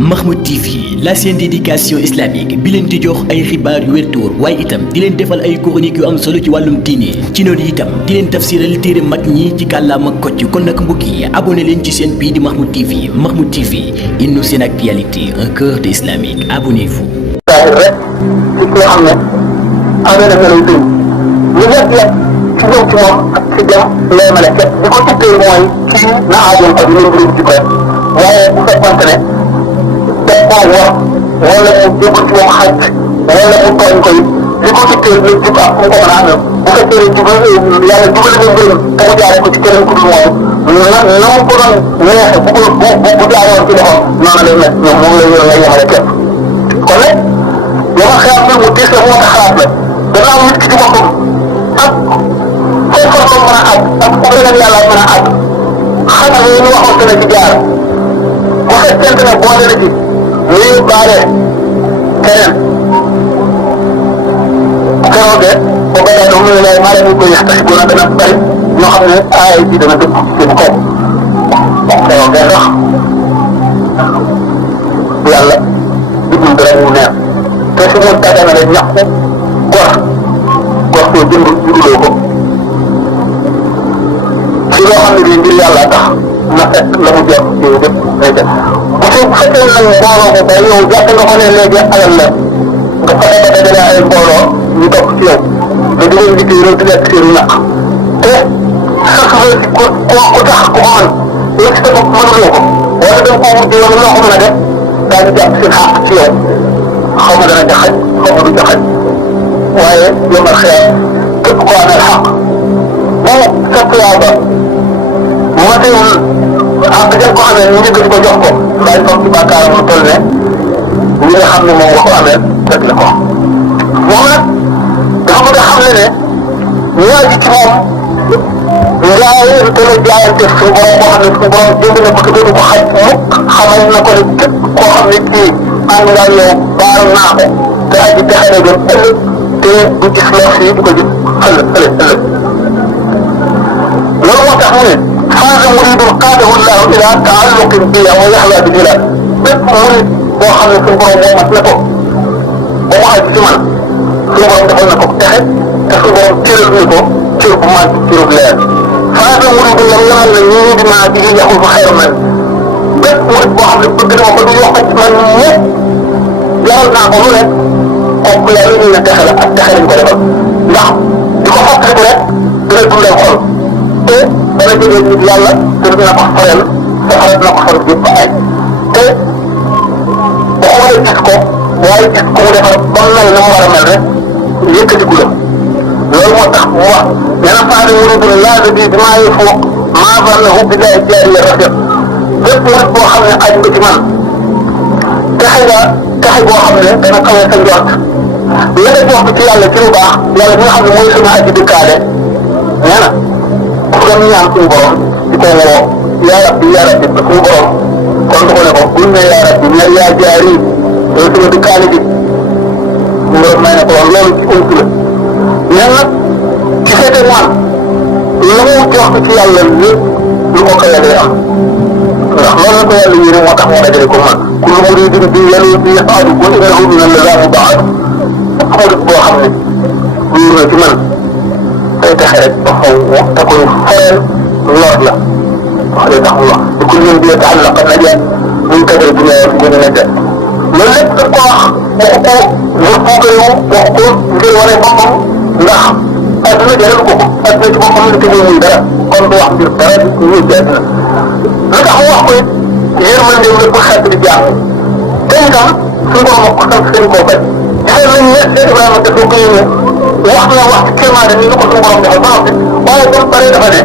Mahmoud TV, la chaîne d'éducation islamique bi leen di jox ay xibaar yu wér te wóor waaye itam di leen defal ay chroniques yu am solo ci wàllum diine ci noonu itam di leen tafsiral téere mag ñi ci kàllaama kocc kon nag mbokk yi abonné leen ci chaîne bii di Mahmoud TV. Mahmoud TV, une nouvelle actualité, un cœur d'islamique. Abonnez-vous. rek ci ki nga xam ne amee na melo yu ñu ñett yëpp ci ñëw ci moom ak ci dem lay male képp li ko tuddee mooy kii na aajoon ko dina bëri ci ko waaye bu fekkonte ne def koo war wala mu dégg ci moom xaj wala mu tooñ ko li ko tuddee lu jub ak mu ko mën a amee bu fekkee ne jubal yàlla jubale na mbir te mu jaaree ko ci keneen ku dul moom na mu ko doon neexe bu jaaroon ci loxoom noonu lay mel ñoom moom la yor lay yemale képp kon nag yow xalaat bi mu diis la moo tax xalaat la gannaaw nit ki ci boppam ak foofu la mën a àgg ak ku ragal yàlla mën a àgg xanaa yi ñu waxoon dana ci jaar bu fekkente ne boole na ci muy baare keneen keroog de boo ko daal mu ne lay maa leen koy tax bu na dana bari ñoo xam ne aay bi dana dëpp seen kaw keroog de sax yàlla digul dara mu neex te su ma tàggana rek ñàkk gor koo jënd juduloo ko ci loo xam ne bii ngir yàlla tax na fekk la mu jot yow lépp day def bu fekkee nag mbooloo ko tey yow jàpp nga ko ne léegi alal la nga fexe ba dajale ay mbooloo ñu topp ci yow nga di leen liggéey di lekk seen ñàkk te sax ku tax ku ko mën léegi sa bopp mënuloo ko wala da nga koo mujj wala loo ko mën a def daañu jàpp seen xàq ci yow xaw ma dana jaxaj xaw ma du jaxaj waaye yombal xeer képp koo amee xaq bu sa tuyaaba matewul àq jëm ko amee ñu njëkk di ko jox ko daañu toog ci bàkkaaram lu toll ne ñi nga xam ne moom nga ko amee fekk la ko moom nag dafa bëgg a xam ne ñoo ji ci moom njaay te la jaayante suñu borom boo xam ne suñu borom jënd na ko te dootu ko xaj mukk xamal na ko ne képp koo xam ne kii ànd nga yow baal naa ko te aji texe na gën ëllëg te du gis loo fii du ko gis ëllëg loolu moo tax mu ne faaza muridun qaadahu llahu ila taalluqin bi wa yaxya bi jila bépp murid boo xam ne suñu borom moo mat na ko ba mu àgg ci man suñu borom defal na ko texe te suñu borom cëral ni ko cër bu mag cërub leer faaza muridun lam yamal na ñii di maa bi yaxul fa xayra man bépp murid boo xam ne bëgg na ma ko du yokk ci man ñëpp jaral naa ko lu nekk kooku yàlla ñu ne texe la ak texe lañ ko defal ndax di ko fàttaliku rek dina dundal xol te dana jëlee nit yàlla te dina ko sorel safara dina ko sorel yëpp ay te boo xoolee gis ko waaye gis ko mu defar ba mel na mu war a mel rek yëkkatiku la loolu moo tax mu wax nee na faade muridun laada bi maa yëfoo maa zannahu bi daay jaariya rafet bépp murid boo xam ne aj nga ci man texe boo xam ne dana kawee sa njort la nga jox ci yàlla ci lu baax yàlla mi nga xam ne mooy sama aji dëkkaale nee na ku doon ñaan suñu borom di ko woo yaa rabbi suñu borom kon du ko ne ko buñ ne yaa rabbi ñeel yaa jaari yow sama dëkkaale bi suñu borom may na ko loolu ci ëmp la nee nag ci seete man la mu jox ci yàlla lépp lu ko kawee day am ndax loolu la ko yàlla yéene moo tax moo dajale ko man kullu muridin bi yàlla bi yafaadu wa innahu min allazaamu baadu murid boo xam ne wéer na ci man day taxe rek ba xaw te koy foreel lor la wax day tax mu wax di ko ñun bi yataallaq naja min kadri dunya fi gën a nekk loolu lépp daf ko wax waxu ko ngir wane boppam ndax adduna jaral ko adduna ci boppam la tegul muy dara kon du wax ngir dara di ñëw ci adduna lu tax mu wax ko it yërmandeem la ko xeet di jàng te itam suñu borom ko sant seen koo bañ gisal nañ ne Ibrahima dafa ko yéene wax na wax ci kéemaane ni ko suñu borom defal ba noppi waaye ba pare dafa ne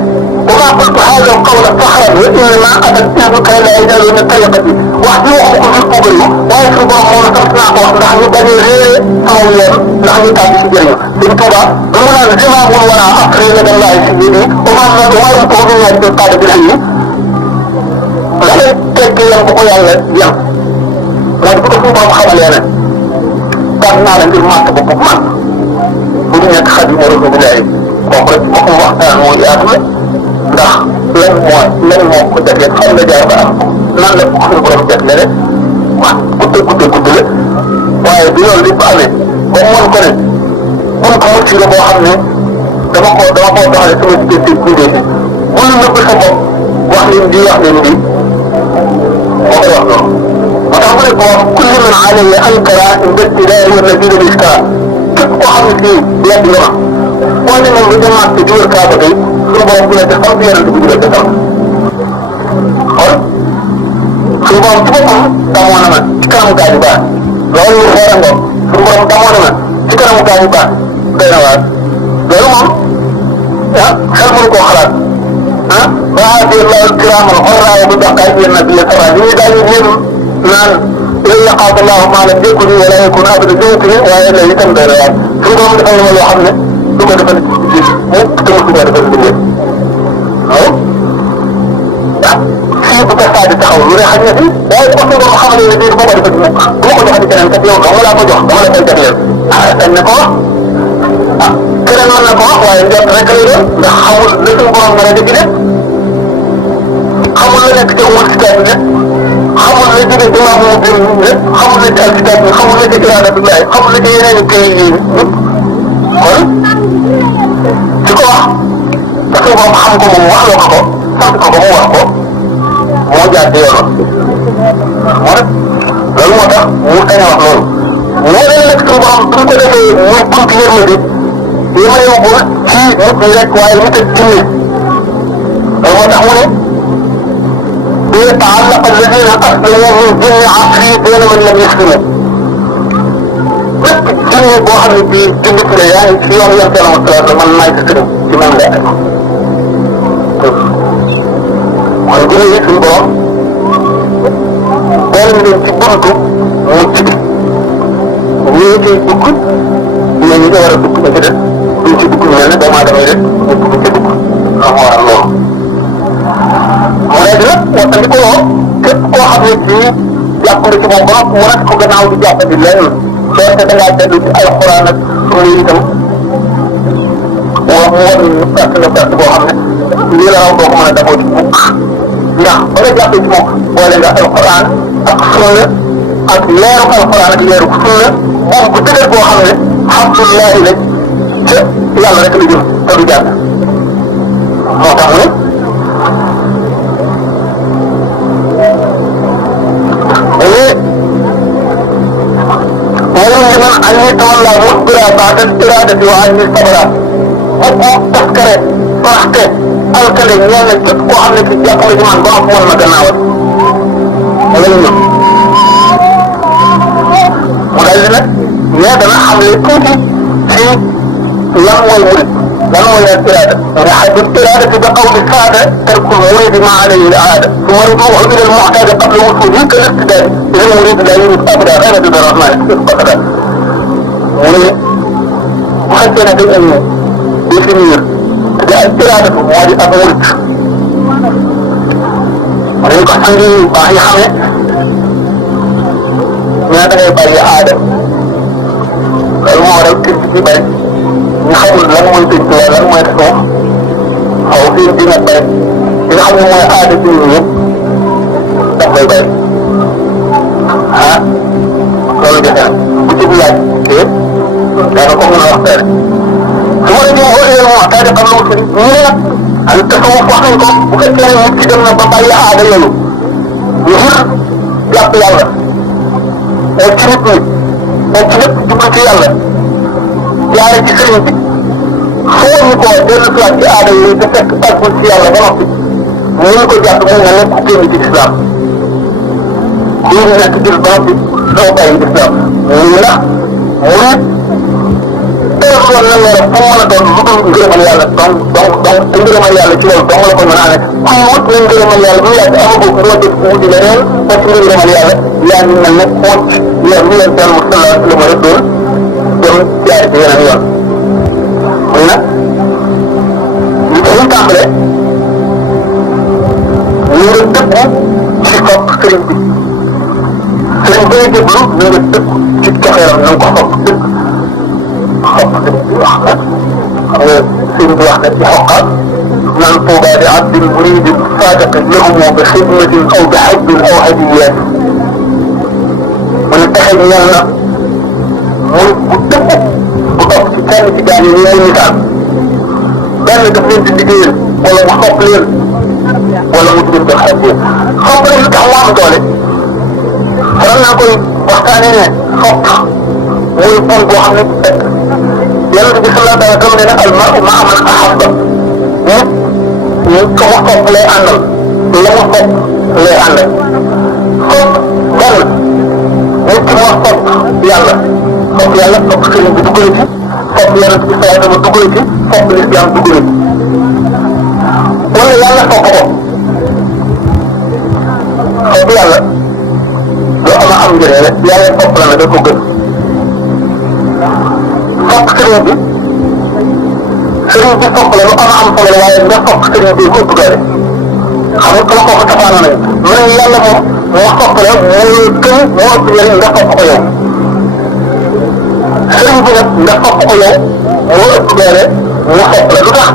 wa maa qultu haadha al-qawla faxran wa innamaa atattuhu kay laa yazaaluuna tariiqati wax ji waxu ko ngir puugal waaye suñu borom moo la sant naa ko wax ndax ñu bañ a réere sama yoon ndax ñu tàbbi si jëriñu Sëñ Tuuba lu mu naan zimaamul waraa afri ladallaahi si yéen yi wa maa yantiqu min hawa bil hayyi la lay tekki yan bu ko yàlla yan mooy bu ko suñu borom xamalee ne tànn naa la ngir màtt ba bopp man bu ñu nekk Xaadimu Rasuulillaahi kooku rek waxu waxtaan moo yaatu la ndax lan moo ko defee xam nga jaar ba am nan la ko suñu borom jagle rek wax gudd la waaye bi loolu lépp amee ba mu mën ko ne mun ko mucc la boo xam ne dama koo doxale sama diggante bindee bi bul nëbb sa bopp wax leen di wax leen di moo koy wax noonu moo tax mu ne ko kulli man alayhi ankara ibtidaa wa nabiyyu iskara képp koo xam ne fii yàgg nga ma boo demee ba jamaat di wër kaaba day suñu borom bu la def am yonent bu la defal kon suñu borom ci boppam damoo na ma ci kanamu gaa yu baax loolu lu xool ngoog suñu borom damoo na ma ci kanamu gaa yu baax doy na waar loolu moom ah xel mënu koo xalaat ah waa Allahu kiraaman xorraa bu dox gaa yi nag yéen xabaar yi daal di leen naan lan yaqaata Allahu maa lam yakun wala yakun abada jëwtini waaye léegi itam doy na waar suñu borom defal na ma loo xam ne du ko defal ci mukk te mosu ko defal bindee waaw fii bu ko saa di taxaw lu ne xaj na fi waaye bu ko suñu borom xamal ne bii du ma ko defal mukk bu ma ko joxati keneen kat yow dama laa ko jox dama la koy jagleel ah dañ ne ko wax ah keneen mën na ko wax waaye njort rek lay doon ndax xamul la suñu borom dara di ci def xamul la nekk ca wul kitaab bi xamul la jóge ci maamu bi xamul la ci alkitaab bi xamul la ci iraadatullahi xamul la ci yeneen i kay yi kon ci ko wax te suñu borom xam ko moom waxloo ko sant ko ba mu wax ko moo jaar ci yoonam moo nag loolu moo tax mu sañ a wax loolu moo leen nag suñu borom bu ñu ko defee muy bunt yërmande yemaleewul ci nit ñi rek waaye nit ak jinne loolu moo tax mu ne ليتعلق الذين أسلموا من جن عصري دون من لم يسلموا bépp jinne boo xam ne bii jullit la yaa ngi ci yoon yonte la ma man maay sa sëriñ ci man la kon jinne yi suñu borom boole ñu leen ci buntu mucc bi ñii ciy dugg ñii ñi ko war a dugg ba ci des duñ ci dugg mel ne doomu aadama yi rek ñu dugg ci dugg moo waral loolu mu nekk nag wattandikoo képp koo xam ne bii jàpp nga ci moom ba mu nekk ko gannaaw di jàppandi lenn doonte da ngaa dellu ci alxuraan ak sunna itam mu wan ñu perte boo xam ne lii la raw doo ko mën a defoo ci mukk ndax ba nga jàppee ci moom boole nga alxuraan ak sunna ak leeru alxuraan ak leeru sunna moom bu dëgër boo xam ne alhamdulilahi la ca yàlla rek la jëm te du jàpp moo tax ne ومن أن يتولى مخبرا بعد الإرادة وعن الصبر وقو تذكره فرحته الكلم يعني تبقى عنك يقول جمان ضعف والمدناوة ولنه ولذلك يادنا حملكم في لم والمرد لم والإرادة ونحب الإرادة بقول السادة ترك المريد ما عليه العادة ثم رجوعه إلى المعتاد قبل وصوله كالاقتداء إذا المريد لا يريد أبدا غير الرحمن القدر وحتى نبي أن يسمير تدعى الإرادة موالي أبورك وليك حمدي باهي حمد نادى باهي آدم المعرض كنتي باهي يخبر لن ويتجوى لن ويتجوى أو في الدين باهي يخبر ما آدم بنيه تقوي باهي ها loolu defe na bu ci bu laaj képp dana ko mën a wax teel su ma la ñu waxee yow wax daal di xam lu mu ñu ne nag al tasawuf wax nañ ko bu fekkee ne nit ki dem na ba bàyyi aada yooyu ngir jàpp yàlla ci nit ñi ci lépp jublu ci yàlla jaare ci sëriñ bi foo ñu ko dellu si waat ci aada yooyu te fekk tàggul ci yàlla ba noppi ñu ko jàpp mu nga nekk génn ci islam ñu nekk jël ba noppi doo bàyyi islam ñu ndax murid teewoon na leeral fu mu mën a doon lu dul ngërëmal yàlla donc te ngërëmal yàlla ci loolu dong la ko mën a amee kuy wut ne ngërëmal yàlla bu yàgg amagoo ko doo def wuti leneen parce que ngërëmal yàlla yaa ngi mel ne xool yor li leen teel mu sallallahu alayhi wa sallam doon dem jaar ci yeneen yoon muy nag li ko ñu tàmbalee ñu nga dëggu ci topp sëriñ bi sëriñ bi ngay déglu ñu nga dëgg ci coxeeram na nga ko xopp dëgg xopp sëriñ bi wax na sëriñ bi wax na ci xoqal naan tuuba di abdin muridin sadiqin lahumu bi xidmatin aw bi xabbin aw hadiyaat mu ne texe ñal na muy bu dëpp bu topp ci kenn ci gaa yi ñu muy misaal benn daf leen di liggéeyal wala mu xob leen wala mu tudd ko xeeb leen xob leen lu tax mu am doole faral naa koy waxtaanee ne xob muy bon boo xam ne yàlla bi sallallahu alayhi wa sallam nee na al mar'u ma'a man ahabba nit ka mu xob lay àndal la mu xob lay àndal xob benn nit ki moo xob yàlla xob sëriñ bi dugg na ci xob yonent bi sallallahu alayhi wa sallam dugg na ci xob lislaam dugg na ci wala yàlla xob ko xob yàlla loo am njëriñ rek yàlla xob la ne da ko gën xob sëriñ bi xob la lu am solo la waaye nga xob sëriñ bi ko duggale xam nga kala kooku tafaana nañ mu ne yàlla moom moo xob la moo gën moo ëpp njëriñ nga xob ko yow sëriñ bi nag nga xob ko yow moo ëpp doole mu xob la lu tax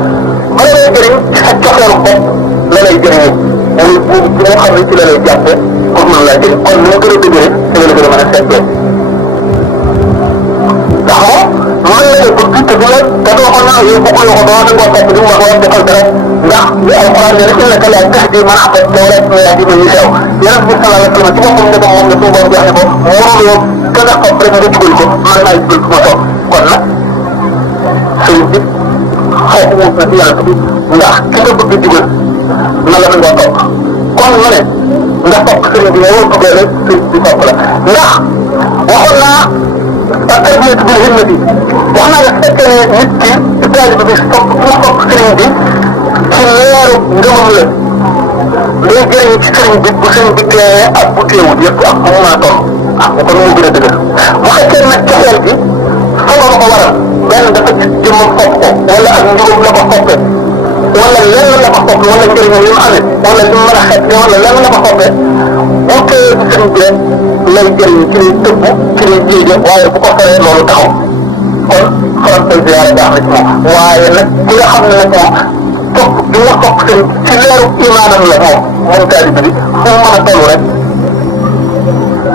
ba la lay jëriñ ci sa cofeelu xob la lay jëriñoo muy buum ci nga xam ne ci la lay jàppe pour mën laa jëriñ kon moo gën a dëgëre ci la gën a mën a seetee ndax moom mën na ko bëgg te du la te doo ko naan yow bu ko yoxoo doo ko topp di mu wax wala defal dara ndax li alquran ne rek innaka laa tahdi man ahbabta walaakinna yahdi man yashaa yonent bi sallallahu alayhi wa sallam ci boppam ne ko moom la suñu borom joxe ko mënuloo ka nga xob rek nga jugal ko man maay jugal ku ma topp kon nag sëriñ bi xeetu wut na ci yàlla bi ndax ki nga bëgg jugal na la nga topp kon ma ne nga topp sëriñ bi yow bëggee rek sëriñ bi topp la ndax waxoon naa at-tarbiyatu bil himmati wax naa la fekkee nit ki ci taalibe bi topp mu topp sëriñ bi ci leeru ngëmam la day jëriñ ci sëriñ bi bu sëriñ bi teewee ak bu teewul yëpp ak bu mu mën a toll kon moo gën a dëgër bu fekkee nag cofeel bi sabab ko waral benn dafa gis jëmmam topp ko wala ak njubam la ko toppee wala lenn la ko toppee wala njëriñam li mu amee wala li mu mën a xeet wala lenn la ko toppee bu teewee ci sëriñ bi rek lay jëriñ ci lay tëbb ci lay jéege waaye bu ko soree loolu taxaw kon faral koy ziyaare baax na ci moom waaye nag ki nga xam ne nag moom topp bi nga topp sëriñ ci leeru imaanam la moom taalibe bi fu mu mën a toll rek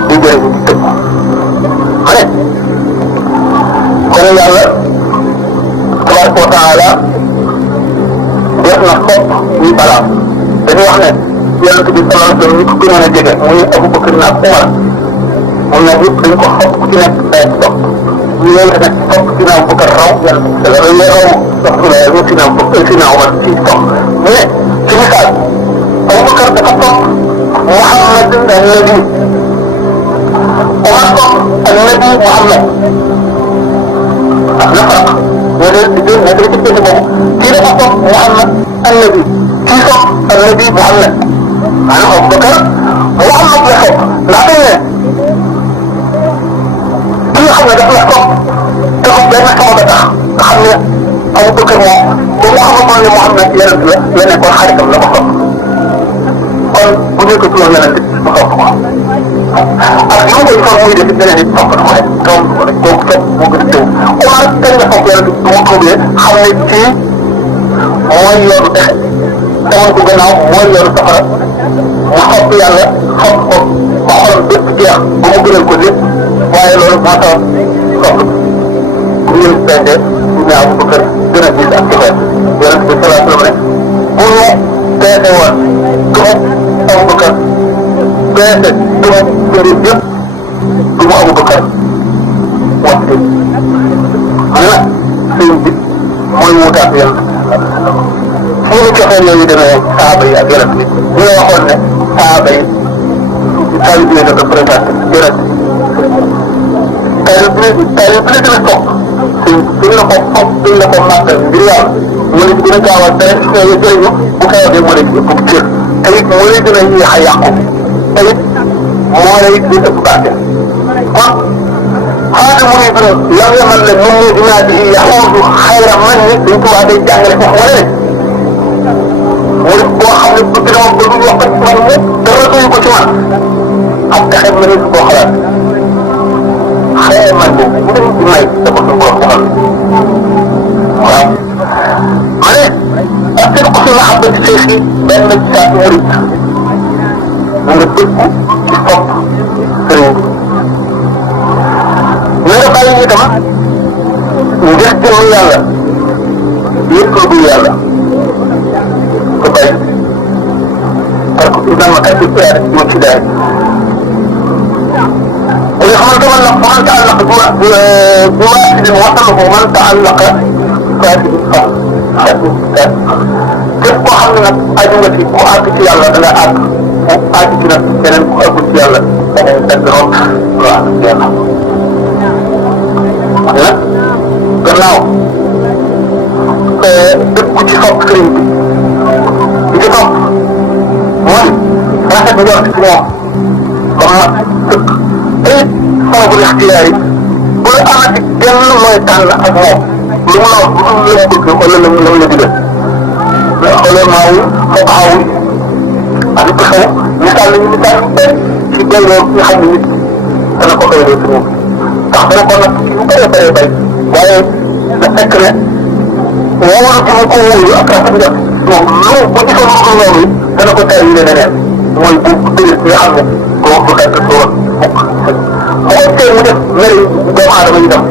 di jëriñ ci tëbb ma ne kon yàlla tabaraka wa taala def na xob ñuy balaam dañu wax ne yonent bi sallallahu alayhi wa sallam ñi ko gënoon a jege muy Abubakar na ak Umar moom nag yëpp dañ ko xob ku ci nekk day topp ñu leen nag topp dina Abubakar raw yonent bi sallallahu alayhi wa sallam raw soxna la ñu dina Umar ci topp mu ne ci misaal Abubakar dafa topp Muhammad an-Nabi Umar topp an-Nabi Muhammad ak nafaq wala di gën nekk ci benn boobu kii dafa topp Muhammad an-Nabi kii topp an-Nabi Muhammad maanaam Abubakar Muhammad la topp ndax dañ ne ki nga xam ne daf la topp te ko benn sabab a tax nga xam ne Abubakar moom ba mu xamoon ne Muhammad yonent la nekkoon xaritam la ko topp kon bu ñu ko tuloon yonent mu topp ko ak li mu koy topp muy def beneen it topp na ko rek topp ko rek kooku topp moo gën a teew Omar kañ la topp yonent bu ma xoolee xam ne kii mooy yoonu texe teewal ko gannaaw mooy yoonu safara mu xob yàlla xob ko ba xolam bépp jeex ba mu gënal ko lépp waaye loolu moo tax xob bu ngeen pende ñaaw bu kër gën a gis ak cofeel yonent bi salaa sallam ne bu ñu peese woon tuxub Abubakar peese tuxub sëriñ yëpp du mu Abubakar wax dëgg xam nag sëriñ bi mooy wutaat yonent fu ñu cofeel yooyu demee saaba yi ak yonent bi ñu la waxoon ne saaba yi taalib yi la représenté yonent taalib bi la gën a topp duñ la ko fopp duñ la ko màggal ngir yàlla mu ne gën a gaawal te jëriñu bu xewatee moo lay ëpp cër te it moo lay gën a yéex a yàqu te it moo lay di ëpp bàtte kon xaaral mu ne lam yamal la min ne dinaa di yaxuudu xayra man ni dañ ko wax day jàngale foofu wala ne mu boo xam ne bëgg na ma bëgg wax ko ci man lépp dara duñu ko ci man ak taxe ma ne koo xalaat xëy man boobu mu dem di may da ko suñu borom defal waaw ma ne ak seen ko suñu xam ci seex yi benn ci saa murit mu nga dëkku ci topp sëriñ dul yàlla lépp lu dul yàlla ko bay parce que dama kat ci yaar mo ci daay nga xamante man nag man ta'allaq bi waasidin wasalahu man ta'allaqa fasidin képp koo xam ne nag aju nga ci ku àgg ci yàlla da nga àgg mu àgg ci nag keneen ku àgg ci yàlla da ngay dagg rot waaw yàlla nag gannaaw dëkku ci sopp sëriñ bi ci topp mooy rafet njort ci moom ba mat sëkk te it sababul ixtiyaar yi bu la amati genn mooy tànn ak moom lu mu la wax lu mu bëgg wala lu mu la digal xoolee wu foqaaw yi ak it xew misaal nañu misaal yu bëri ci doyloo nga xam ne nit dana ko doyloo ci moom ndax dana ko nag yu bëree bëri waaye da fekk ne wóolu gi mu ko wóolu ak rafet njort moom lu bu gisoon lu dul loolu dana ko tari leneen mooy bu dëgg nga xam ne koo bu xeet doon mukk xool tey mu def mel doomu aadama yi dem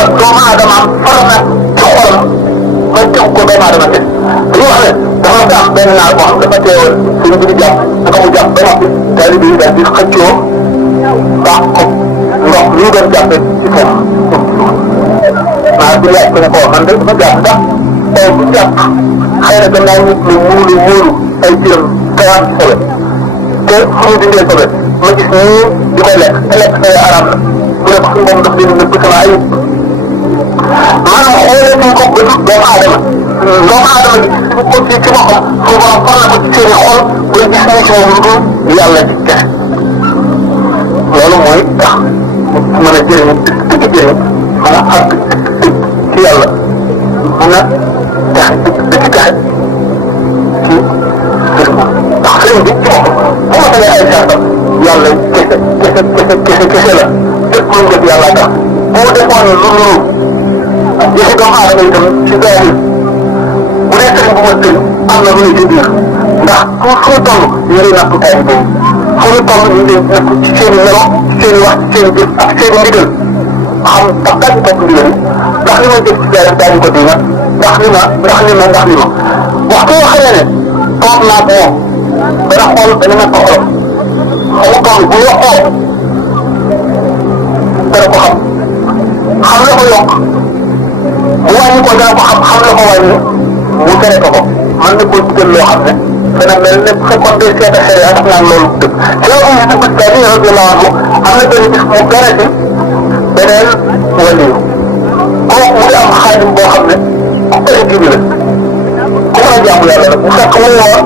ak doomu aadama far na ci xolam ba teg ko doomu aadama te dañu wax ne dafa am benn naar boo xam dafa teewal suñu bi di jàpp naka mu jàpp ba noppi taali bi daal di xëccoo baax ko ndox li doon jàppee ci foofu naar bi laaj ko ne ko man de dafa jàpp ndax taw bu jàpp xëy na gannaaw nit ñi muulu ay jiram kawaat sobe te fu mu dindee sobe ma gis nii di koy lekk te lekk say araam la mu ne ko suñu moom daf leen nëbb sama ayib maanaam xoolee nañ ko bëtu doomu aadama gi su ko ci boppam suñu borom far na ko ci seen xol ba gis ni ci moom lu dul yàlla ci kese loolu mooy tax mu mën a jëriñu dëgg jëriñ mën a àgg ci yàlla mën a texe dëgg texe ci sëriñ ndax sëriñ bi ci boppam bu ma tegee ay sartam yàlla kese la lépp lu mu def yàlla tax boo defoon lu yëfi doomu aadama itam ci zahir bu dee sëriñ bu ma sëriñ am na lu ñu ci biir ndax fu ñu toll ñu ngi natt tay bi fu ñu toll ñu ngi natt ci seen i melo ci seen i wax ci seen i jëf ak seen i ndigal xam ndax dañu topp ndigal ndax li ma jëf ci zahir daañu ko diina ndax li ma waxtu yoo xamee ne toog naa ak moom dana xool dana nekk ko xolam xamu toll bu ñu xool dana ko xam la ko yokk bu wàññi ko dana ko xam la ko wàññi mu tere ko man na ko digal loo xam ne dana mel ne bu fekkoon day seet a xëy daf naan loolu dëgg ci la ñu dugg ci daal radiyallahu anhu am na benn bis mu gane ci beneen wàllu kooku mu ngi am xaadim boo xam ne ku bëri ji bi la ku mën a jaamu yàlla la bu fekk mu woo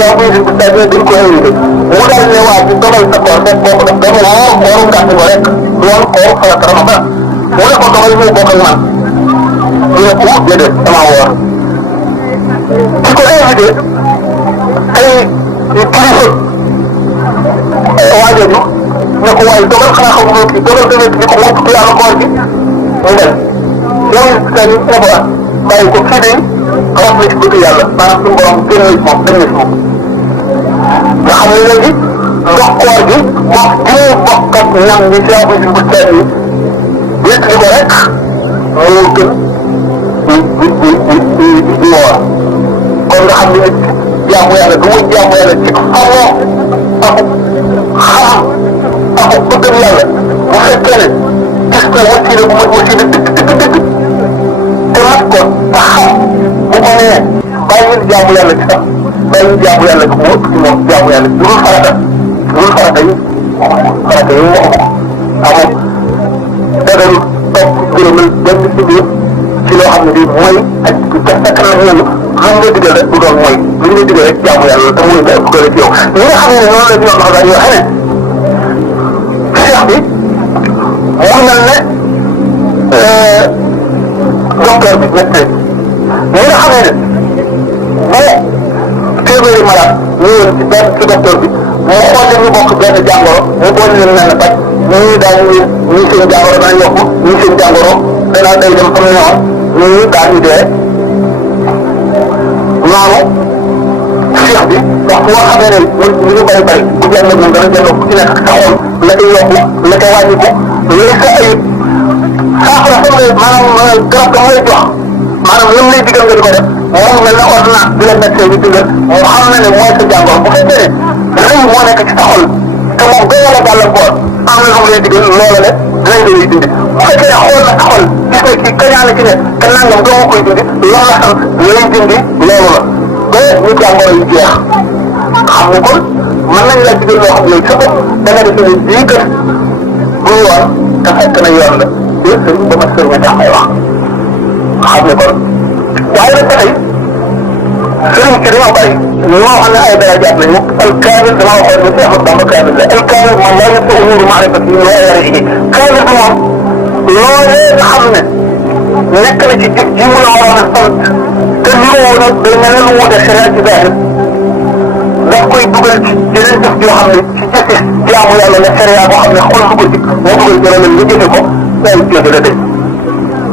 yow bii di dañ ko invité mu daal ne waa ji dogal sa koor fekk boo ko def dafa woo kooru gàtt ko rek doon koor farata ramadan mu ne ko dogal ñu bokk ak man ñu ne ko déedéet dama woor ki ko invité ay kilifa waajooju ne ko waaye dogal xanaa xam nga kii dogal tamit ni ko moom ci yàlla koor gi mu dem yow dañu eba bàyyi ko kii de wax na ci bëgg yàlla maanaam suñu borom génn na ci moom génn na ci moom nga xam ne léegi ndox koor gi wax jiw bokk ak ñam ñi ci yàlla bu teel yi wéet li ko rek moo gën di woor kon nga xam ne nit jaamu yàlla du mu jaamu yàlla ci xamoo ak xam ak bëggam yàlla bu fekkee ne gis ko wasiila bu mat wasiila dëgg te mat ko te xam bu ko nee bàyyil jaamu yàlla ci sax bàyyil jaamu yàlla ci moo ëpp ci moom jaamu yàlla ci dul farata yi waxu ko amoo dagalu topp gërëmal benn ci biir ci loo xam ne bii mooy ak te fekk na ñoom lu nga digal rek du doon mooy lu nga digal rek jaamu yàlla te muy nga ëpp doole ci yow ñi nga xam ne noonu la ñu wax daal yoo xam ne cheikh bi mu mel ne docteur bi médecin ñi nga xam ne bu téeméeri malade ñëwoon ci benn ci docteur bi mu xool leen ñu bokk benn jàngoro mu boole leen mel ne paj ñii daañu ñii seen jàngoro dana yokku ñii seen jàngoro dana day dem comme ñoom ñii daañu dee noonu cheikh bi wax boo xamee ne ñu ngi bëri bëri bu jàng moom dana jëndoo ku ci nekk sa xol la koy yokku la koy wàññiku lay sa ayib saafara fa ngay maanaam garab ga lay jox maanaam lam lay digal nga di ko def moom mel ne ordonnance bi la médecin bi digal moo xam na ne mooy sa jàngoro bu fekkee ne rëy moo nekk ci sa xol te moom day wala gàllankoor am na lu mu lay digal loola le dinañ lay dindi bu fekkee ne xool na sa xol gis nga ci kañaane ci ne te nangam doo koy dindi loolu la sant lay dindi loolu la ba ñu jàngoro yi jeex xam nga kon mën nañ la digal loo xam ne sa bopp da nga def ne bii kat bu yoon te fekk na yoon la yëpp sëriñ ba ma sëriñ tax may wax xam ne kon waaye nag ba tey sëriñ si dañoo bari ñoo xam ne ay darajaat lañu alkaamil dama waxoon ne Seex Bamba kaamil la alkaamil moom laa yëpp umuru maarifati wa yarihi kaamil bi moom loolee nga xam ne nekk na ci jëf ji mu la waroon a sant te niroo nag day mel ne lu wute sharia ci zahir daf koy dugal ci yeneen jëf yoo xam ne ci jëfe jaamu yàlla la sharia boo xam ne xool du ko ci moo dugal jëral nga jëfe ko day jëfe la de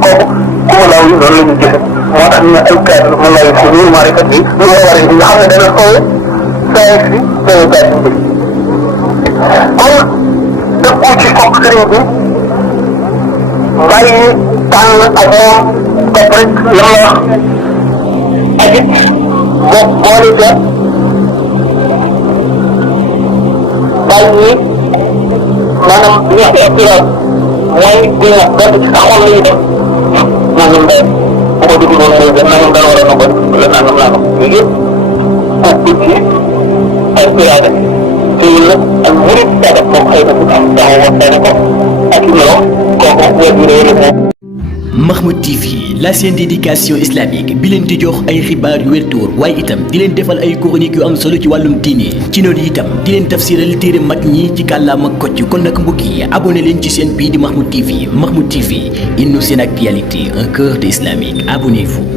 kooku ku ma laaw yi noonu la ñu jëfe moo tax ñu ne alkaamil man laa yëpp umuru maarifati wa yarihi nga xam ne dana soowe saa si soowe bàyyi mbir kon dëkku ci foog sëriñ bi bàyyi tànn ak moom topp rek lan la wax ak it bopp boole ca bàyyi maanaam li ñuy wax ixtiraat mooy di nga def ci sa xol lay def nangam day bu ko dugg noonu mooy def nangam dana war a nobal wala nangam nangam yooyu yëpp bokk ci ixtiraat te nag ak murid dara moom xëy na am taxaw waxtaane ko ak i melo kooku wér gu réer moom. Mahmoud TV, la chaîne d'éducation islamique bi leen di jox ay xibaar yu wér te wóor waaye itam di leen defal ay chroniques yu am solo ci wàllum diine ci noonu itam di leen tafsiral téere mag ñi ci kàllaama kocc kon nag mbokk yi abonné leen ci chaîne bii di Mahmoud TV. Mahmoud TV, une chaîne actualité, un cœur d'islamique. Abonnez-vous.